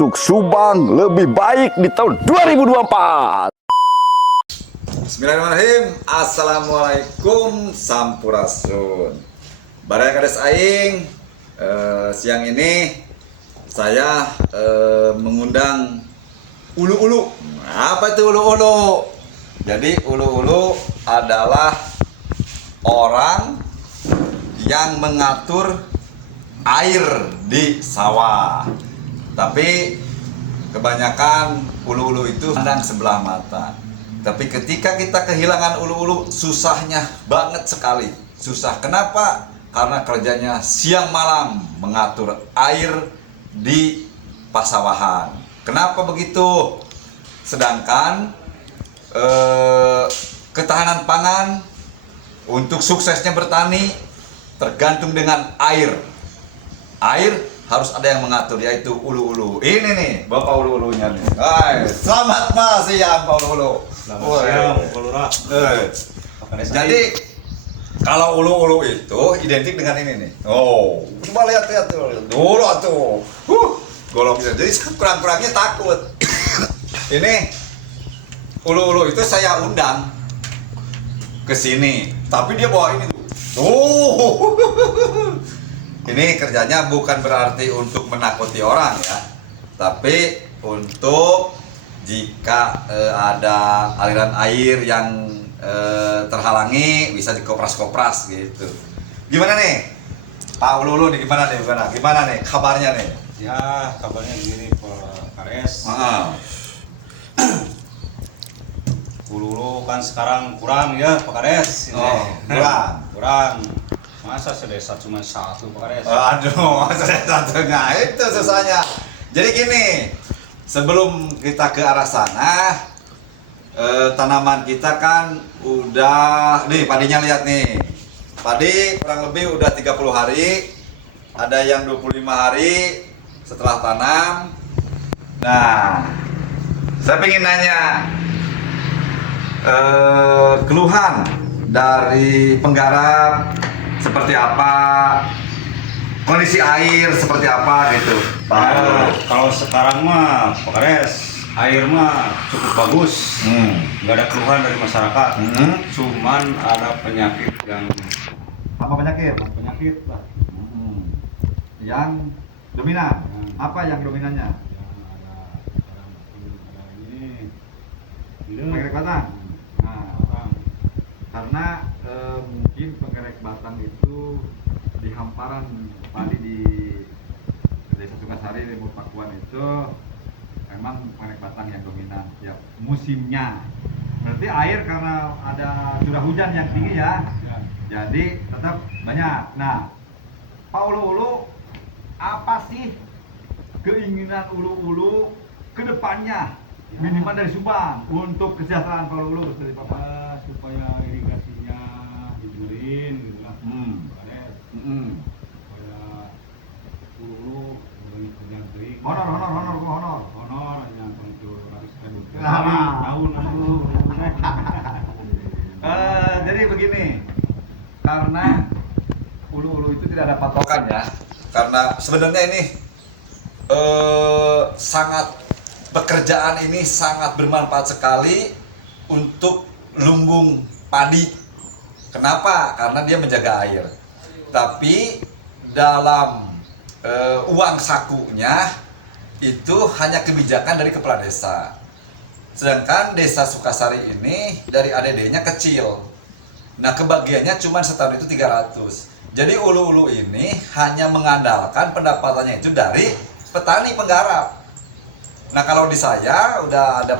untuk Subang lebih baik di tahun 2024. Bismillahirrahmanirrahim. Assalamualaikum sampurasun. Barang kades aing, siang ini saya mengundang ulu-ulu. Apa itu ulu-ulu? Jadi ulu-ulu adalah orang yang mengatur air di sawah. Tapi kebanyakan ulu-ulu itu pandang sebelah mata. Tapi ketika kita kehilangan ulu-ulu, susahnya banget sekali. Susah. Kenapa? Karena kerjanya siang malam mengatur air di pasawahan. Kenapa begitu? Sedangkan ketahanan pangan untuk suksesnya bertani tergantung dengan air. Air harus ada yang mengatur, yaitu ulu-ulu. Ini nih, bapak ulu-ulunya nih. Hai, selamat siang Pak ulu-ulu. Selamat siang, Pak Lurah. Jadi kalau ulu-ulu itu identik dengan ini nih. Oh, coba lihat dulu tuh. Golok bisa. Jadi kurang-kurangnya takut. Ini ulu-ulu itu saya undang ke sini, tapi dia bawa ini tuh. Ini kerjanya bukan berarti untuk menakuti orang ya, tapi untuk jika ada aliran air yang terhalangi bisa dikopras-kopras gitu. Gimana nih Pak Ulu nih, gimana nih kabarnya nih? Ya, kabarnya gini Pak Kares. Ulu kan sekarang kurang ya Pak Kares. Kurang. Masa sedesa cuma satu Pak Kares? Aduh, masa satunya itu susahnya. Jadi gini, sebelum kita ke arah sana, tanaman kita kan udah, nih padinya lihat nih. Padi kurang lebih udah 30 hari, ada yang 25 hari setelah tanam. Nah, saya pengen nanya, keluhan dari penggarap seperti apa, kondisi air seperti apa gitu Pak? Kalau sekarang mah Pak Kares, air mah cukup bagus. Nggak ada keluhan dari masyarakat. Cuman ada penyakit yang Apa penyakit? lah. Yang dominan? Apa yang dominannya? Ada ini. Penggerek batang? Nah, Karena mungkin penggerek batang itu di hamparan padi di Desa Sukasari, Timur Pakuan itu memang penggerek batang yang dominan ya musimnya. Berarti air karena ada curah hujan yang tinggi ya, jadi tetap banyak. Nah, Pak Ulu-Ulu, apa sih keinginan Ulu-Ulu ke depannya minimal dari Subang untuk kesejahteraan Pak Ulu-Ulu seperti Bapak? supaya irigasinya diburin gitu lah. Kares. Supaya ulu kerja kering. Honor hanya untuk harus tahun Jadi begini, karena ulu-ulu itu tidak ada patokan ya, karena sebenarnya ini sangat pekerjaan ini sangat bermanfaat sekali untuk lumbung padi. Kenapa? Karena dia menjaga air. Tapi dalam uang sakunya itu hanya kebijakan dari kepala desa. Sedangkan Desa Sukasari ini dari ADD-nya kecil. Nah, kebagiannya cuma setahun itu 300. Jadi ulu-ulu ini hanya mengandalkan pendapatannya itu dari petani penggarap. Nah, kalau di saya udah ada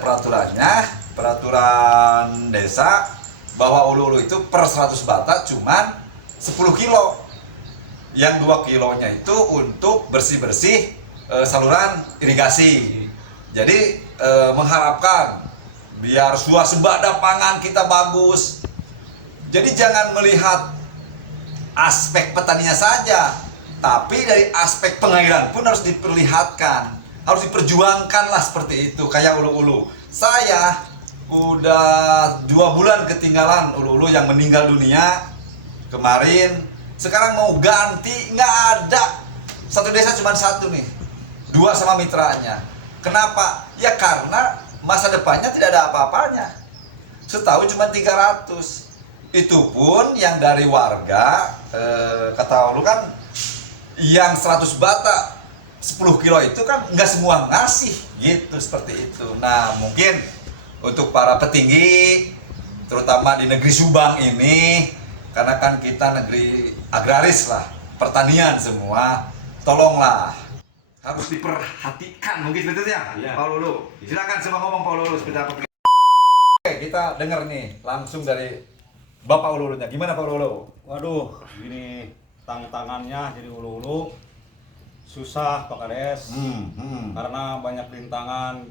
peraturan desa bahwa ulu-ulu itu per 100 bata cuman 10 kilo. Yang 2 kilonya itu untuk bersih-bersih saluran irigasi. Jadi mengharapkan biar swasembada pangan kita bagus. Jadi jangan melihat aspek petaninya saja, tapi dari aspek pengairan pun harus diperlihatkan, harus diperjuangkan lah seperti itu. Kayak ulu-ulu, saya udah 2 bulan ketinggalan ulu-ulu yang meninggal dunia kemarin. Sekarang mau ganti nggak ada, satu desa cuma satu nih, 2 dua sama mitranya. Kenapa? Ya karena masa depannya tidak ada apa-apanya. Setahun cuma 300. Itu pun yang dari warga, kata lu kan, yang 100 bata 10 kilo itu kan nggak semua ngasih gitu, seperti itu. Nah mungkin untuk para petinggi, terutama di negeri Subang ini, karena kan kita negeri agraris lah, pertanian semua, tolonglah, harus diperhatikan mungkin betul ya, Pak Lulu. Silakan semua ngomong Pak Lulu seperti apa. Oke, kita dengar nih langsung dari Bapak Lulunya. Gimana Pak Lulu? Waduh, ini tantangannya jadi ulu-ulu susah Pak Kades. Karena banyak rintangan.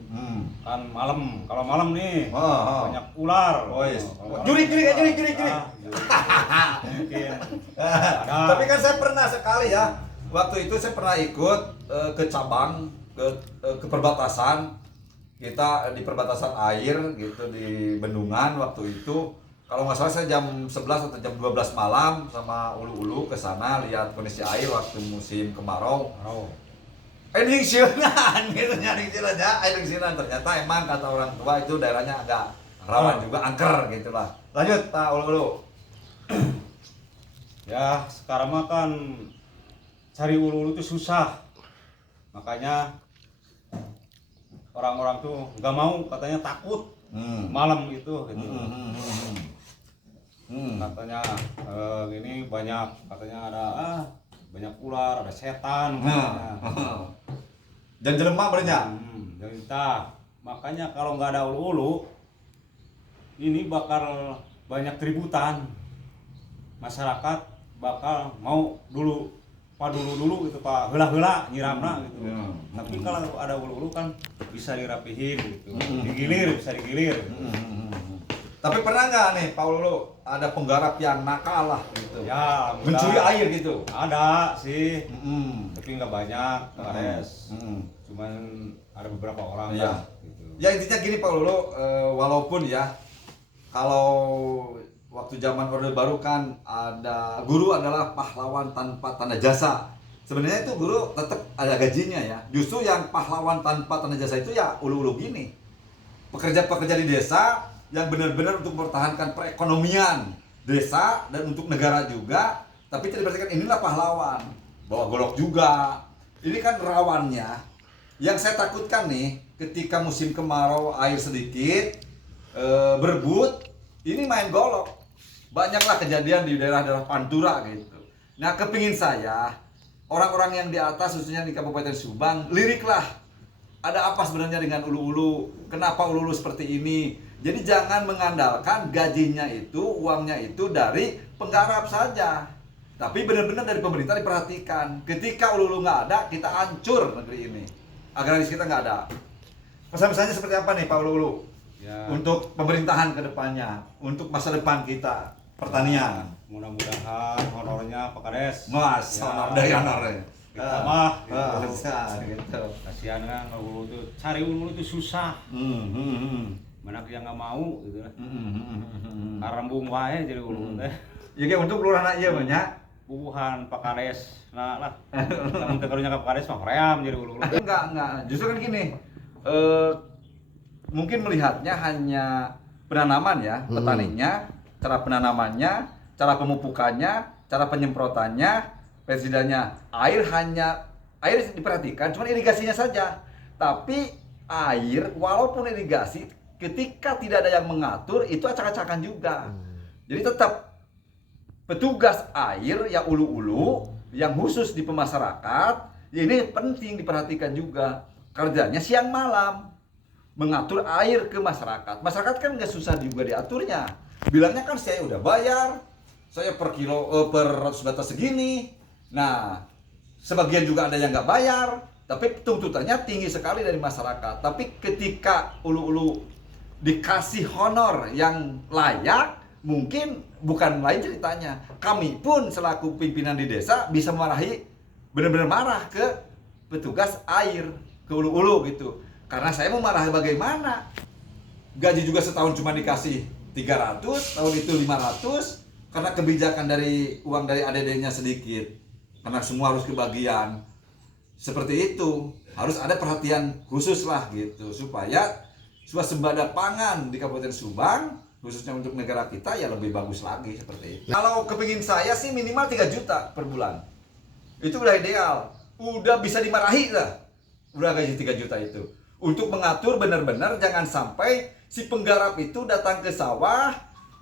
Kan malam, kalau malam nih banyak ular. Oh, yes. Kalau Juri. Mungkin ada. Tapi kan saya pernah sekali ya. Waktu itu saya pernah ikut ke cabang, ke perbatasan. Kita di perbatasan air gitu di Bendungan waktu itu. Kalau nggak salah saya jam 11 atau jam 12 malam sama ulu-ulu ke sana lihat kondisi air waktu musim kemarau. Aing sieunan gitu nyari aja, aing sieunan ternyata emang kata orang tua itu daerahnya agak rawan juga, angker gitulah. Lanjut Pak ulu-ulu. Ya, sekarang mah kan cari ulu-ulu itu susah. Makanya orang-orang tuh nggak mau, katanya takut malam itu gitu. Katanya gini banyak, katanya ada banyak ular, ada setan. Dan jelema berenya. Dan kita makanya kalau nggak ada ulu-ulu ini bakal banyak keributan. Masyarakat bakal mau dulu dulu gitu Pak, heula-heula nyiramna gitu. Tapi kalau ada ulu-ulu kan bisa dirapihin gitu. Digilir, bisa digilir. Tapi pernah nggak nih Pak Lulu ada penggarap yang nakal lah gitu? Ya, mencuri air gitu? Ada sih, tapi nggak banyak, Kades. Cuman ada beberapa orang ya. Gitu. Ya intinya gini Pak Lulu, walaupun ya kalau waktu zaman Orde Baru kan ada guru adalah pahlawan tanpa tanda jasa. Sebenarnya itu guru tetap ada gajinya ya. Justru yang pahlawan tanpa tanda jasa itu ya ulu-ulu gini. Pekerja-pekerja di desa yang benar-benar untuk mempertahankan perekonomian desa dan untuk negara juga, tapi tidak diperhatikan inilah pahlawan. Bawa golok juga. Ini kan rawannya. Yang saya takutkan nih, ketika musim kemarau air sedikit, berebut, ini main golok. Banyaklah kejadian di daerah-daerah Pantura gitu. Nah, kepingin saya, orang-orang yang di atas, khususnya di Kabupaten Subang, liriklah. Ada apa sebenarnya dengan ulu-ulu? Kenapa ulu-ulu seperti ini? Jadi jangan mengandalkan gajinya itu, uangnya itu dari penggarap saja. Tapi benar-benar dari pemerintah diperhatikan. Ketika ulu-ulu nggak ada, kita hancur negeri ini. Agraris kita nggak ada. Pesan-pesannya seperti apa nih Pak Ulu? Ya. Untuk pemerintahan ke depannya, untuk masa depan kita, pertanian. Mudah-mudahan honornya Pak Kades. Mas, honor dari honornya. Kita mah gitu. Kasihan kan ulu itu, cari ulu itu susah. Mana yang nggak mau gitu lah. Karembung wae jadi ulu teh. Ya kayak untuk lurah ieu banyak. Bubuhan Pak Kades. Nah lah. Namun tekarunya Pak Kades mah ream jadi ulu. Enggak. Justru kan gini. Mungkin melihatnya hanya penanaman ya, petaninya, cara penanamannya, cara pemupukannya, cara penyemprotannya, pestisidanya. Air diperhatikan, cuma irigasinya saja. Tapi air walaupun irigasi ketika tidak ada yang mengatur itu acak-acakan juga. Jadi tetap petugas air yang ulu-ulu yang khusus di pemasyarakat ini penting diperhatikan juga. Kerjanya siang malam mengatur air ke masyarakat. Masyarakat kan nggak susah juga diaturnya. Bilangnya kan saya udah bayar, saya per kilo per 100 bata segini. Nah, sebagian juga ada yang nggak bayar, tapi tuntutannya tinggi sekali dari masyarakat. Tapi ketika ulu-ulu dikasih honor yang layak, mungkin bukan lain ceritanya. Kami pun selaku pimpinan di desa bisa marahi, benar-benar marah ke petugas air, ke ulu-ulu gitu. Karena saya mau marah bagaimana? Gaji juga setahun cuma dikasih 300, tahun itu 500 karena kebijakan dari uang dari ADD-nya sedikit. Karena semua harus kebagian. seperti itu. Harus ada perhatian khusus lah gitu supaya swasembada pangan di Kabupaten Subang khususnya untuk negara kita ya lebih bagus lagi seperti itu. Kalau kepingin saya sih minimal 3 juta per bulan. Itu udah ideal. Udah bisa dimarahi lah. Udah gaji 3 juta itu. Untuk mengatur benar-benar jangan sampai si penggarap itu datang ke sawah,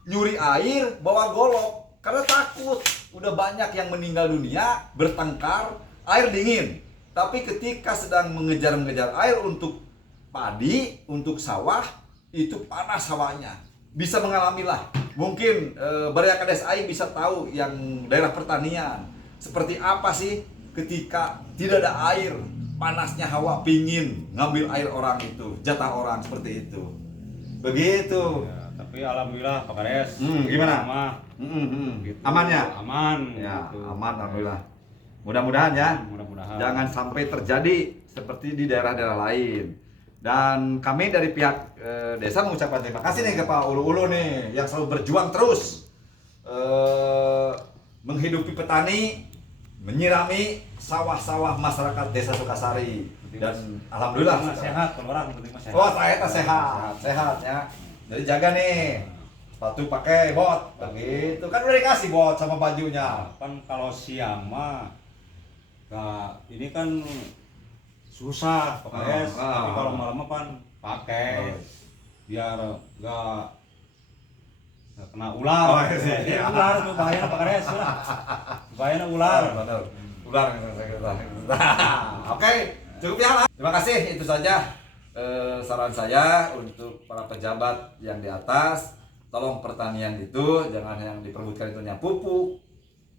nyuri air, bawa golok. Karena takut. Udah banyak yang meninggal dunia, bertengkar, air dingin. Tapi ketika sedang mengejar-mengejar air untuk padi, untuk sawah, itu panas hawanya. Bisa mengalami lah. Mungkin Baraya Kades Aing bisa tahu yang daerah pertanian. Seperti apa sih ketika tidak ada air, panasnya hawa, pingin ngambil air orang itu, jatah orang seperti itu. Begitu. Ya, tapi alhamdulillah Pak Kades. Gimana? Gitu. Amannya? Aman. Ya, gitu. aman alhamdulillah. Mudah-mudahan ya. Mudah-mudahan. Jangan sampai terjadi seperti di daerah-daerah lain. Dan kami dari pihak desa mengucapkan terima kasih nih ke Pak Ulu-Ulu nih yang selalu berjuang terus menghidupi petani, menyirami sawah-sawah masyarakat Desa Sukasari. Dan alhamdulillah sehat, kalau orang penting mah sehat. oh, sehat ya. Jadi jaga nih. Sepatu pakai bot, begitu kan udah dikasih bot sama bajunya. Kan kalau siang mah ini kan susah Pak Kades. Tapi kalau malam mah kan pakai biar nggak kena ular. Oh, iya. Ular tuh bahaya Pak Kades. Bahaya ular. Ular. Oke, cukup ya. Terima kasih, itu saja saran saya untuk para pejabat yang di atas. Tolong pertanian itu jangan yang diperbutkan itu hanya pupuk,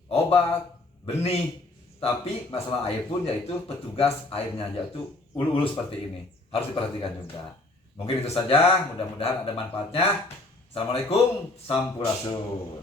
obat, benih, tapi masalah air pun yaitu petugas airnya yaitu ulu-ulu seperti ini harus diperhatikan juga. Mungkin itu saja, mudah-mudahan ada manfaatnya. Assalamualaikum, sampurasun.